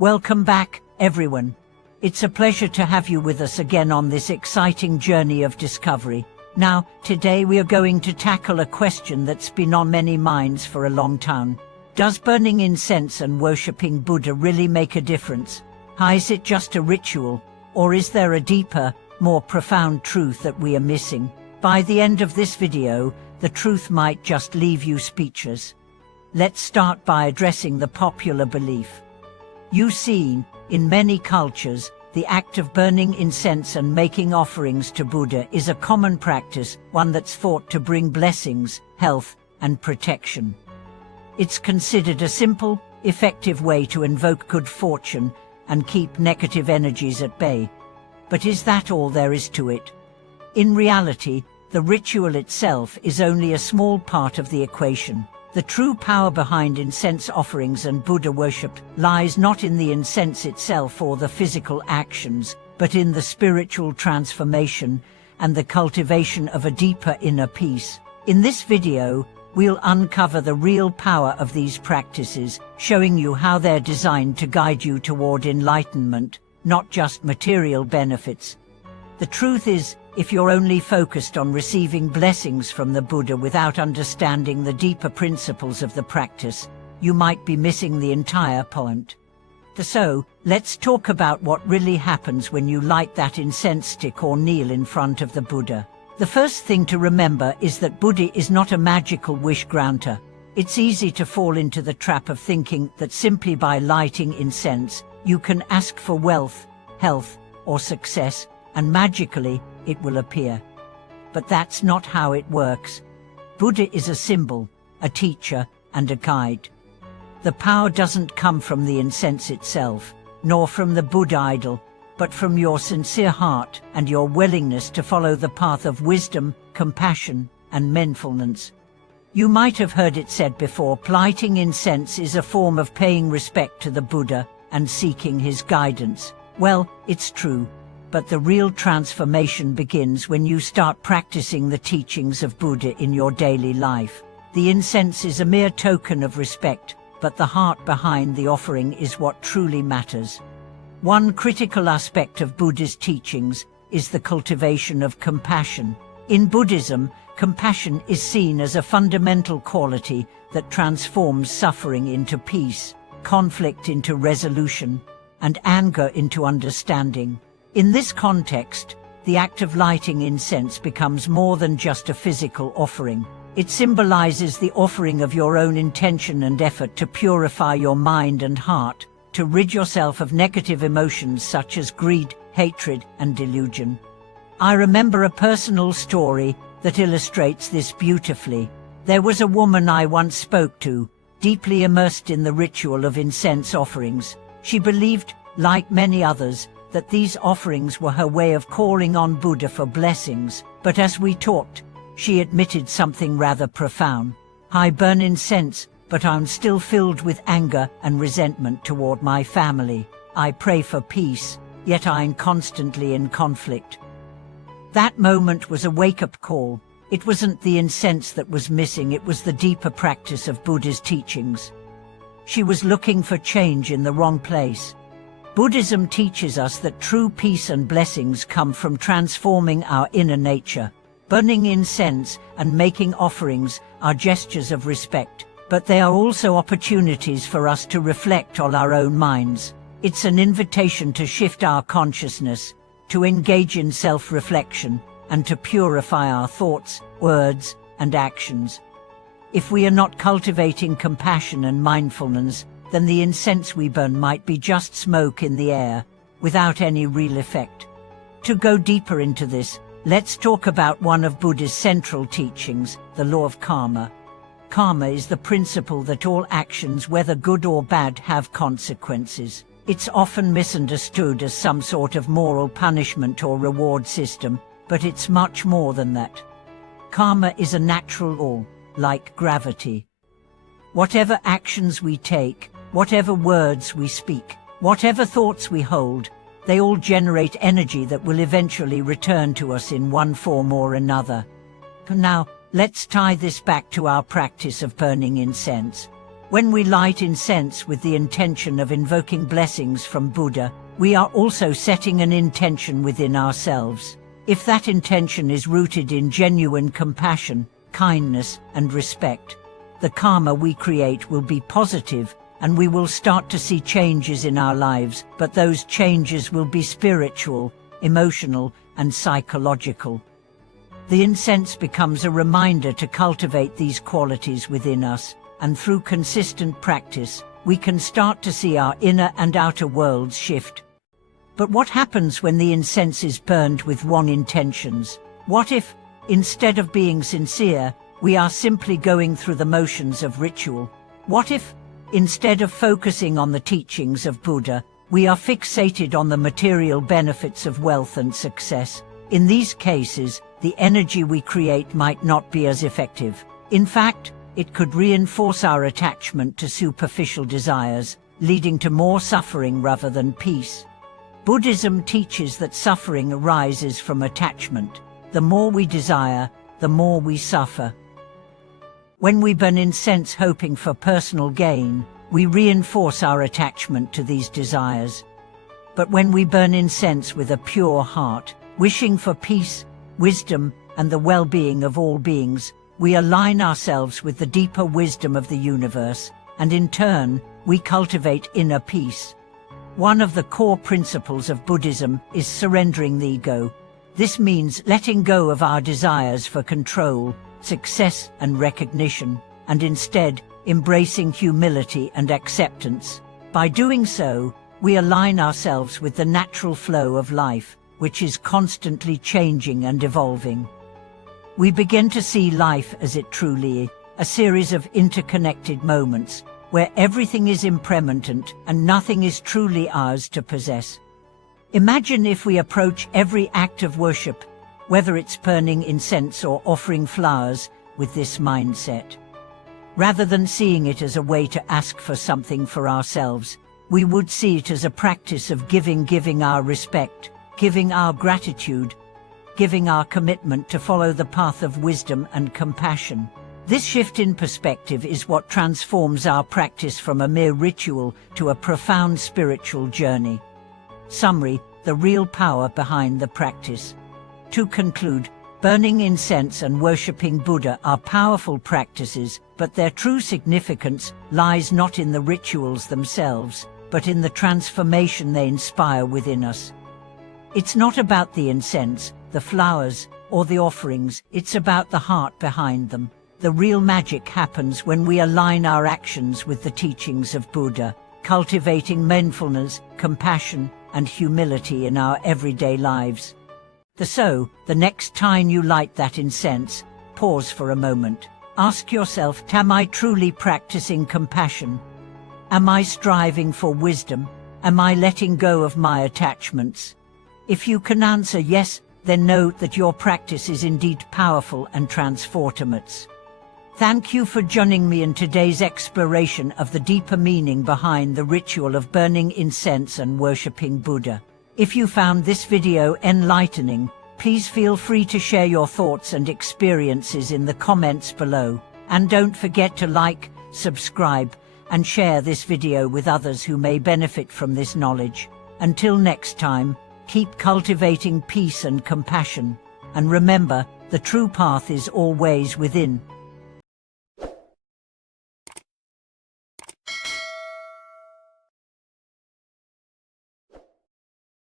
Welcome back, everyone. It's a pleasure to have you with us again on this exciting journey of discovery. Now, today we are going to tackle a question that's been on many minds for a long time. Does burning incense and worshipping Buddha really make a difference? Is it just a ritual, or is there a deeper, more profound truth that we are missing? By the end of this video, the truth might just leave you speechless. Let's start by addressing the popular belief. You see, in many cultures, the act of burning incense and making offerings to Buddha is a common practice, one that's thought to bring blessings, health, and protection. It's considered a simple, effective way to invoke good fortune and keep negative energies at bay. But is that all there is to it? In reality, the ritual itself is only a small part of the equation. The true power behind incense offerings and Buddha worship lies not in the incense itself or the physical actions, but in the spiritual transformation and the cultivation of a deeper inner peace. In this video, we'll uncover the real power of these practices, showing you how they're designed to guide you toward enlightenment, not just material benefits. The truth is, if you're only focused on receiving blessings from the Buddha without understanding the deeper principles of the practice, you might be missing the entire point. So, let's talk about what really happens when you light that incense stick or kneel in front of the Buddha. The first thing to remember is that Buddha is not a magical wish granter. It's easy to fall into the trap of thinking that simply by lighting incense, you can ask for wealth, health, or success, and magically, it will appear. But that's not how it works. Buddha is a symbol, a teacher, and a guide. The power doesn't come from the incense itself, nor from the Buddha idol, but from your sincere heart and your willingness to follow the path of wisdom, compassion, and mindfulness. You might have heard it said before, lighting incense is a form of paying respect to the Buddha and seeking his guidance. Well, it's true. But the real transformation begins when you start practicing the teachings of Buddha in your daily life. The incense is a mere token of respect, but the heart behind the offering is what truly matters. One critical aspect of Buddha's teachings is the cultivation of compassion. In Buddhism, compassion is seen as a fundamental quality that transforms suffering into peace, conflict into resolution, and anger into understanding. In this context, the act of lighting incense becomes more than just a physical offering. It symbolizes the offering of your own intention and effort to purify your mind and heart, to rid yourself of negative emotions such as greed, hatred, and delusion. I remember a personal story that illustrates this beautifully. There was a woman I once spoke to, deeply immersed in the ritual of incense offerings. She believed, like many others, that these offerings were her way of calling on Buddha for blessings, but as we talked, she admitted something rather profound. I burn incense, but I'm still filled with anger and resentment toward my family. I pray for peace, yet I'm constantly in conflict. That moment was a wake-up call. It wasn't the incense that was missing, it was the deeper practice of Buddha's teachings. She was looking for change in the wrong place. Buddhism teaches us that true peace and blessings come from transforming our inner nature. Burning incense and making offerings are gestures of respect, but they are also opportunities for us to reflect on our own minds. It's an invitation to shift our consciousness, to engage in self-reflection, and to purify our thoughts, words, and actions. If we are not cultivating compassion and mindfulness, then the incense we burn might be just smoke in the air, without any real effect. To go deeper into this, let's talk about one of Buddha's central teachings, the law of karma. Karma is the principle that all actions, whether good or bad, have consequences. It's often misunderstood as some sort of moral punishment or reward system, but it's much more than that. Karma is a natural law, like gravity. Whatever actions we take, whatever words we speak, whatever thoughts we hold, they all generate energy that will eventually return to us in one form or another. Now, let's tie this back to our practice of burning incense. When we light incense with the intention of invoking blessings from Buddha, we are also setting an intention within ourselves. If that intention is rooted in genuine compassion, kindness, and respect, the karma we create will be positive, and we will start to see changes in our lives, but those changes will be spiritual, emotional, and psychological. The incense becomes a reminder to cultivate these qualities within us, and through consistent practice, we can start to see our inner and outer worlds shift. But what happens when the incense is burned with wrong intentions? What if, instead of being sincere, we are simply going through the motions of ritual? What if, instead of focusing on the teachings of Buddha, we are fixated on the material benefits of wealth and success? In these cases, the energy we create might not be as effective. In fact, it could reinforce our attachment to superficial desires, leading to more suffering rather than peace. Buddhism teaches that suffering arises from attachment. The more we desire, the more we suffer. When we burn incense hoping for personal gain, we reinforce our attachment to these desires. But when we burn incense with a pure heart, wishing for peace, wisdom, and the well-being of all beings, we align ourselves with the deeper wisdom of the universe, and in turn, we cultivate inner peace. One of the core principles of Buddhism is surrendering the ego. This means letting go of our desires for control, success, and recognition, and instead embracing humility and acceptance. By doing so, we align ourselves with the natural flow of life, which is constantly changing and evolving. We begin to see life as it truly is, a series of interconnected moments, where everything is impermanent and nothing is truly ours to possess. Imagine if we approach every act of worship, whether it's burning incense or offering flowers, with this mindset. Rather than seeing it as a way to ask for something for ourselves, we would see it as a practice of giving our respect, giving our gratitude, giving our commitment to follow the path of wisdom and compassion. This shift in perspective is what transforms our practice from a mere ritual to a profound spiritual journey. Summary: the real power behind the practice. To conclude, burning incense and worshipping Buddha are powerful practices, but their true significance lies not in the rituals themselves, but in the transformation they inspire within us. It's not about the incense, the flowers, or the offerings, it's about the heart behind them. The real magic happens when we align our actions with the teachings of Buddha, cultivating mindfulness, compassion, and humility in our everyday lives. So, the next time you light that incense, pause for a moment. Ask yourself, am I truly practicing compassion? Am I striving for wisdom? Am I letting go of my attachments? If you can answer yes, then know that your practice is indeed powerful and transformative. Thank you for joining me in today's exploration of the deeper meaning behind the ritual of burning incense and worshipping Buddha. If you found this video enlightening, please feel free to share your thoughts and experiences in the comments below. And don't forget to like, subscribe, and share this video with others who may benefit from this knowledge. Until next time, keep cultivating peace and compassion. And remember, the true path is always within.